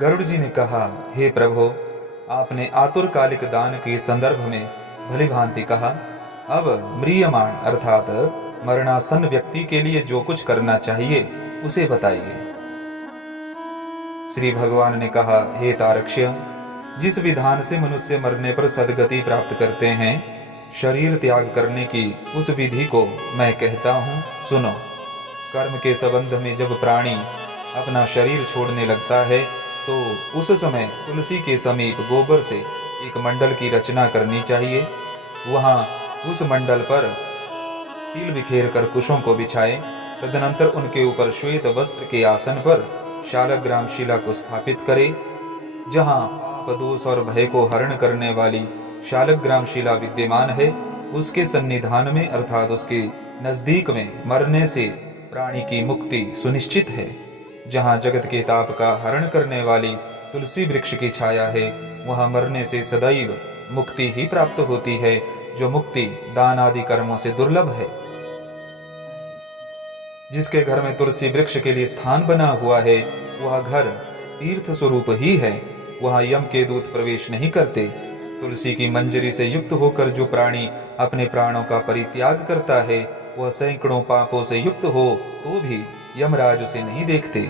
गरुड़ जी ने कहा, हे प्रभु, आपने आतुरकालिक दान के संदर्भ में भली भांति कहा। अब म्रियमाण अर्थात मरणासन्न व्यक्ति के लिए जो कुछ करना चाहिए उसे बताइए। श्री भगवान ने कहा, हे तारक्ष्य, जिस विधान से मनुष्य मरने पर सद्गति प्राप्त करते हैं, शरीर त्याग करने की उस विधि को मैं कहता हूँ, सुनो। कर्म के संबंध में जब प्राणी अपना शरीर छोड़ने लगता है तो उस समय तुलसी के समीप गोबर से एक मंडल की रचना करनी चाहिए। वहां उस मंडल पर तिल बिखेर कर कुशों को बिछाए। तदनंतर उनके ऊपर श्वेत वस्त्र के आसन पर शालग्राम शिला को स्थापित करे। जहां पाप दोष और भय को हरण करने वाली शालग्राम शिला विद्यमान है, उसके सन्निधान में अर्थात उसके नजदीक में मरने से प्राणी की मुक्ति सुनिश्चित है। जहां जगत के ताप का हरण करने वाली तुलसी वृक्ष की छाया है, वहां मरने से सदैव मुक्ति ही प्राप्त होती है, जो मुक्ति दान आदि कर्मों से दुर्लभ है। जिसके घर में तुलसी वृक्ष के लिए स्थान बना हुआ है, वह घर तीर्थ स्वरूप ही है। वहां यम के दूत प्रवेश नहीं करते। तुलसी की मंजरी से युक्त होकर जो प्राणी अपने प्राणों का परित्याग करता है, वह सैकड़ों पापों से युक्त हो तो भी यमराज उसे नहीं देखते।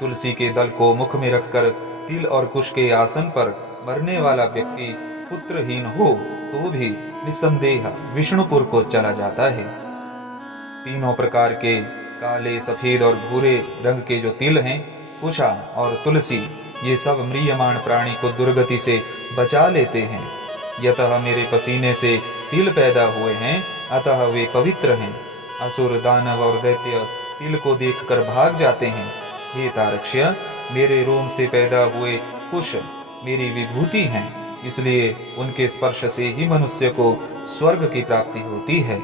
तुलसी के दल को मुख में रखकर तिल और कुश के आसन पर मरने वाला व्यक्ति पुत्रहीन हो तो भी निस्संदेह विष्णुपुर को चला जाता है। तीनों प्रकार के काले, सफेद और भूरे रंग के जो तिल हैं, कुशा और तुलसी, ये सब म्रियमाण प्राणी को दुर्गति से बचा लेते हैं। यतः मेरे पसीने से तिल पैदा हुए हैं, अतः वे पवित्र हैं। असुर, दानव और दैत्य तिल को देखकर भाग जाते हैं। हे तारक्ष्य, मेरे रोम से पैदा हुए कुश मेरी विभूति हैं, इसलिए उनके स्पर्श से ही मनुष्य को स्वर्ग की प्राप्ति होती है।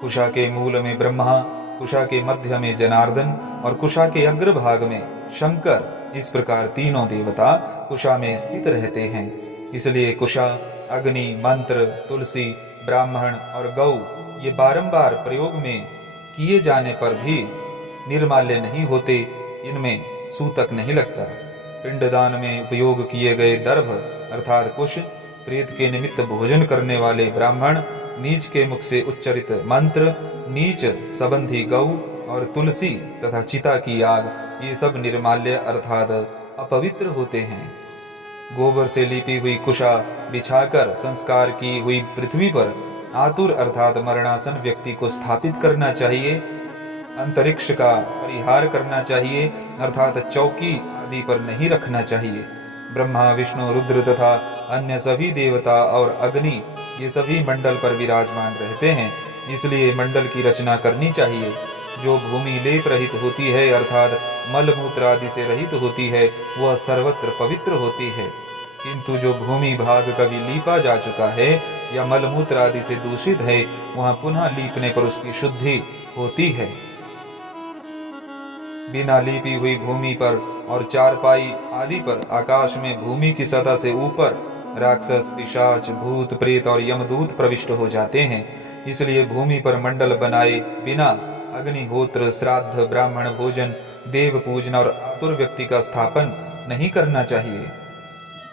कुशा के मूल में ब्रह्मा, कुशा के मध्य में जनार्दन और कुशा के अग्रभाग में शंकर, इस प्रकार तीनों देवता कुशा में स्थित रहते हैं। इसलिए कुशा, अग्नि, मंत्र, तुलसी, ब्राह्मण और गौ ये बारंबार प्रयोग में किए जाने पर भी निर्माल्य नहीं होते, इनमें सूतक नहीं लगता। पिंडदान में उपयोग किए गए दर्भ अर्थात कुश, प्रेत के निमित्त भोजन करने वाले ब्राह्मण, नीच के मुख से उच्चरित मंत्र, नीच संबंधी गौ और तुलसी तथा चिता की आग, ये सब निर्माल्य अर्थात अपवित्र होते हैं। गोबर से लिपी हुई कुशा बिछाकर संस्कार की हुई पृथ्वी पर आतुर अर्थात मरणासन व्यक्ति को स्थापित करना चाहिए। अंतरिक्ष का परिहार करना चाहिए अर्थात चौकी आदि पर नहीं रखना चाहिए। ब्रह्मा, विष्णु, रुद्र तथा अन्य सभी देवता और अग्नि ये सभी मंडल पर विराजमान रहते हैं, इसलिए मंडल की रचना करनी चाहिए। जो भूमि लेप रहित होती है अर्थात मल मूत्र आदि से रहित होती है, वह सर्वत्र पवित्र होती है। किंतु जो भूमि भाग कभी लीपा जा चुका है या मलमूत्र आदि से दूषित है, वहां पुनः लीपने पर उसकी शुद्धि होती है। बिना लीपी हुई भूमि पर और चारपाई आदि पर आकाश में भूमि की सतह से ऊपर राक्षस, पिशाच, भूत, प्रेत और यमदूत प्रविष्ट हो जाते हैं। इसलिए भूमि पर मंडल बनाए बिना अग्निहोत्र, श्राद्ध, ब्राह्मण भोजन, देव पूजन और आतुर व्यक्ति का स्थापन नहीं करना चाहिए।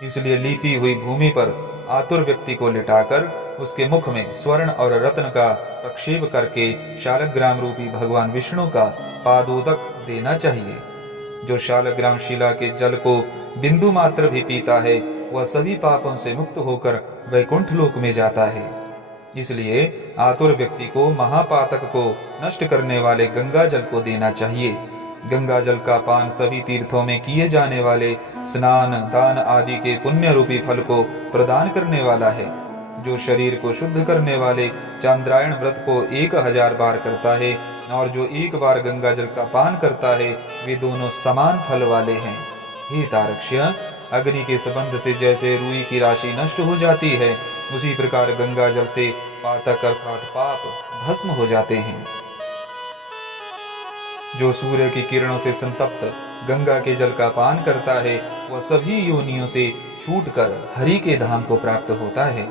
इसलिए लीपी हुई भूमि पर आतुर व्यक्ति को लिटाकर उसके मुख में स्वर्ण और रत्न का प्रक्षेप करके शालग्राम रूपी भगवान विष्णु का पादोदक देना चाहिए। जो शालग्राम शिला के जल को बिंदु मात्र भी पीता है, वह सभी पापों से मुक्त होकर वैकुंठ लोक में जाता है। इसलिए आतुर व्यक्ति को महापातक को नष्ट करने वाले गंगा जल को देना चाहिए। गंगा जल का पान सभी तीर्थों में किए जाने वाले स्नान, दान आदि के पुण्य रूपी फल को प्रदान करने वाला है। जो शरीर को शुद्ध करने वाले चांद्रायण व्रत को 1000 बार करता है और जो एक बार गंगा जल का पान करता है, वे दोनों समान फल वाले हैं। हे तारक्ष्य, अग्नि के संबंध से जैसे रुई की राशि नष्ट हो जाती है, उसी प्रकार गंगा जल से पातक अर्थात पाप भस्म हो जाते हैं। जो सूर्य की किरणों से संतप्त गंगा के जल का पान करता है, वह सभी योनियों से छूटकर हरि के धाम को प्राप्त होता है।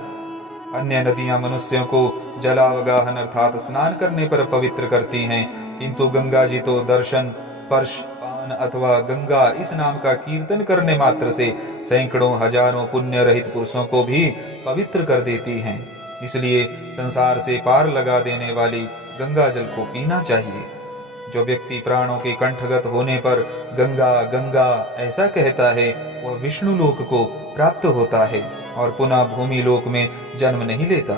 अन्य नदियां मनुष्यों को जलावगाहन अर्थात स्नान करने पर पवित्र करती हैं, किंतु गंगा जी तो दर्शन, स्पर्श, पान स्नान अथवा गंगा इस नाम का कीर्तन करने मात्र से सैकड़ों हजारों पुण्य रहित पुरुषों को भी पवित्र कर देती हैं। इसलिए संसार से पार लगा देने वाली गंगा जल को पीना चाहिए। जो व्यक्ति प्राणों के कंठगत होने पर गंगा गंगा ऐसा कहता है, वह विष्णु लोक को प्राप्त होता है और पुनः भूमि लोक में जन्म नहीं लेता।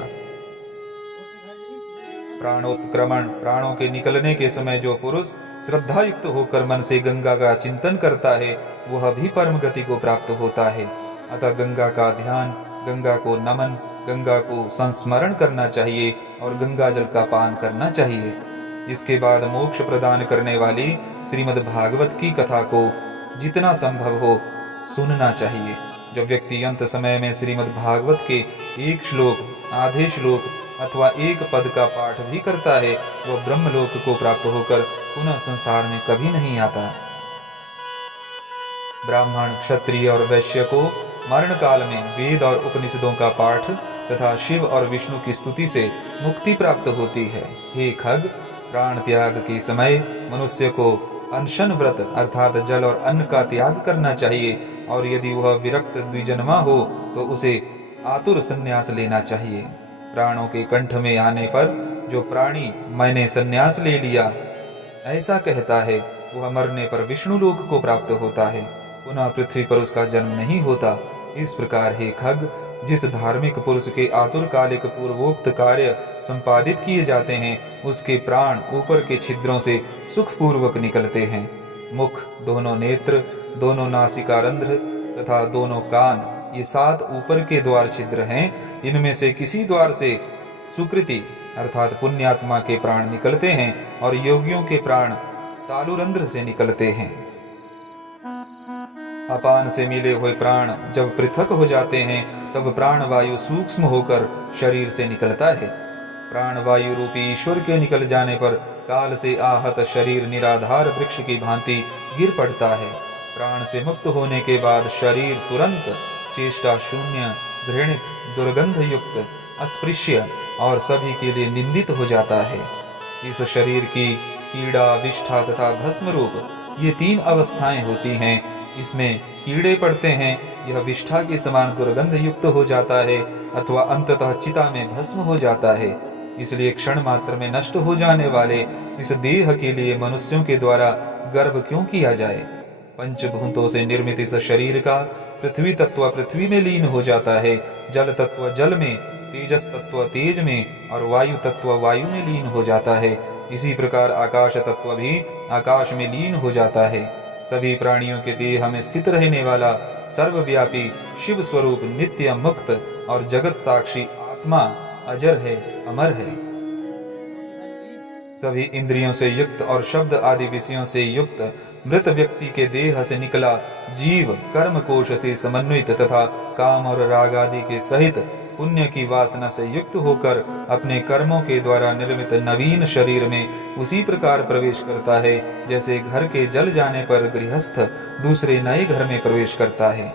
प्राणोत्क्रमण, प्राणों के निकलने के समय जो पुरुष श्रद्धा युक्त होकर मन से गंगा का चिंतन करता है, वह भी परम गति को प्राप्त होता है। अतः गंगा का ध्यान, गंगा को नमन, गंगा को संस्मरण करना चाहिए और गंगा जल का पान करना चाहिए। इसके बाद मोक्ष प्रदान करने वाली श्रीमद् भागवत की कथा को जितना संभव हो सुनना चाहिए। जो व्यक्ति अंत समय में श्रीमद् भागवत के एक श्लोक, आधे श्लोक अथवा एक पद का पाठ भी करता है, वह ब्रह्मलोक को प्राप्त होकर पुनः संसार में कभी नहीं आता। ब्राह्मण, क्षत्रिय और वैश्य को मरण काल में वेद और उपनिषदों का पाठ तथा शिव और विष्णु की स्तुति से मुक्ति प्राप्त होती है। हे खग, प्राण त्याग के समय मनुष्य को अनशन व्रत अर्थात जल और अन्न का त्याग करना चाहिए और यदि वह विरक्त द्विजन्मा हो तो उसे आतुर संन्यास लेना चाहिए। प्राणों के कंठ में आने पर जो प्राणी मैंने संन्यास ले लिया ऐसा कहता है, वह मरने पर विष्णु लोक को प्राप्त होता है, पुनः पृथ्वी पर उसका जन्म नहीं होता। इस प्रकार हे खग, जिस धार्मिक पुरुष के आतुरकालिक पूर्वोक्त कार्य संपादित किए जाते हैं, उसके प्राण ऊपर के छिद्रों से सुखपूर्वक निकलते हैं। मुख, दोनों नेत्र, दोनों नासिका रंध्र तथा दोनों कान, ये 7 ऊपर के द्वार छिद्र हैं। इनमें से किसी द्वार से सुकृति अर्थात पुण्यात्मा के प्राण निकलते हैं और योगियों के प्राण तालुरंध्र से निकलते हैं। अपान से मिले हुए प्राण जब पृथक हो जाते हैं, तब प्राण वायु सूक्ष्म होकर शरीर से निकलता है। प्राण वायु रूपी ईश्वर के निकल जाने पर काल से आहत शरीर निराधार वृक्ष की भांति गिर पड़ता है। प्राण से मुक्त होने के बाद शरीर तुरंत चेष्टा शून्य, घृणित, दुर्गंध युक्त, अस्पृश्य और सभी के लिए निंदित हो जाता है। इस शरीर की कीड़ा, विष्ठा तथा भस्म रूप ये 3 अवस्थाएं होती हैं। इसमें कीड़े पड़ते हैं, यह विष्ठा के समान दुर्गंध युक्त हो जाता है अथवा अंततः चिता में भस्म हो जाता है। इसलिए क्षण मात्र में नष्ट हो जाने वाले इस देह के लिए मनुष्यों के द्वारा गर्व क्यों किया जाए। पंचभूतों से निर्मित इस शरीर का पृथ्वी तत्व पृथ्वी में लीन हो जाता है, जल तत्व जल में, तेजस तत्व तेज में और वायु तत्व वायु में लीन हो जाता है। इसी प्रकार आकाश तत्व भी आकाश में लीन हो जाता है। सभी प्राणियों के देह में स्थित रहने वाला सर्वव्यापी शिव स्वरूप नित्य मुक्त और जगत साक्षी आत्मा अजर है, अमर है। सभी इंद्रियों से युक्त और शब्द आदि विषयों से युक्त मृत व्यक्ति के देह से निकला जीव कर्म कोश से समन्वित तथा काम और राग आदि के सहित पुण्य की वासना से युक्त होकर अपने कर्मों के द्वारा निर्मित नवीन शरीर में उसी प्रकार प्रवेश करता है जैसे घर के जल जाने पर गृहस्थ दूसरे नए घर में प्रवेश करता है।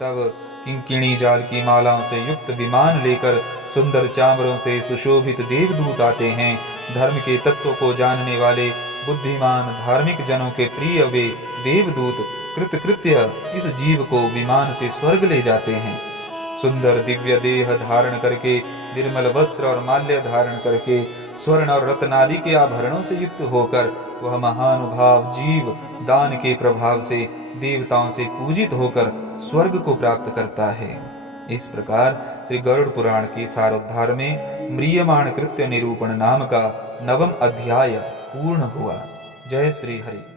तब किंकिणी जाल की मालाओं से युक्त विमान लेकर सुंदर चामरों से सुशोभित देवदूत आते हैं। धर्म के तत्व को जानने वाले बुद्धिमान धार्मिक जनों के प्रिय वे देवदूत कृतकृत्य इस जीव को विमान से स्वर्ग ले जाते हैं। सुंदर दिव्य देह धारण करके, निर्मल वस्त्र और माल्य धारण करके, स्वर्ण और रत्नादि के आभरणों से युक्त होकर वह महानुभाव जीव दान के प्रभाव से देवताओं से पूजित होकर स्वर्ग को प्राप्त करता है। इस प्रकार श्री गरुड़ पुराण की सारोद्धार में म्रियमाण कृत्य निरूपण नाम का 9वां अध्याय पूर्ण हुआ। जय श्री हरि।